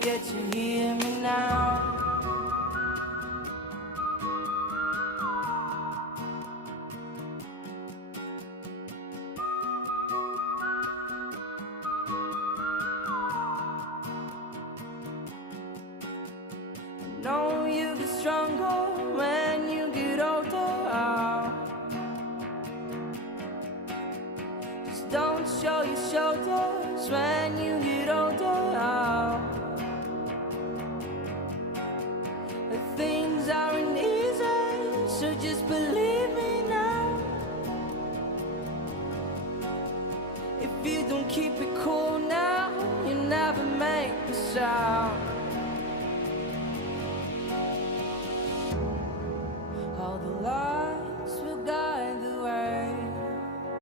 forget to hear me now. I know you get stronger when you get older. Just don't show your shoulders when you get older. Things aren't easy, so just believe me now. If you don't keep it cool now, you never make a sound.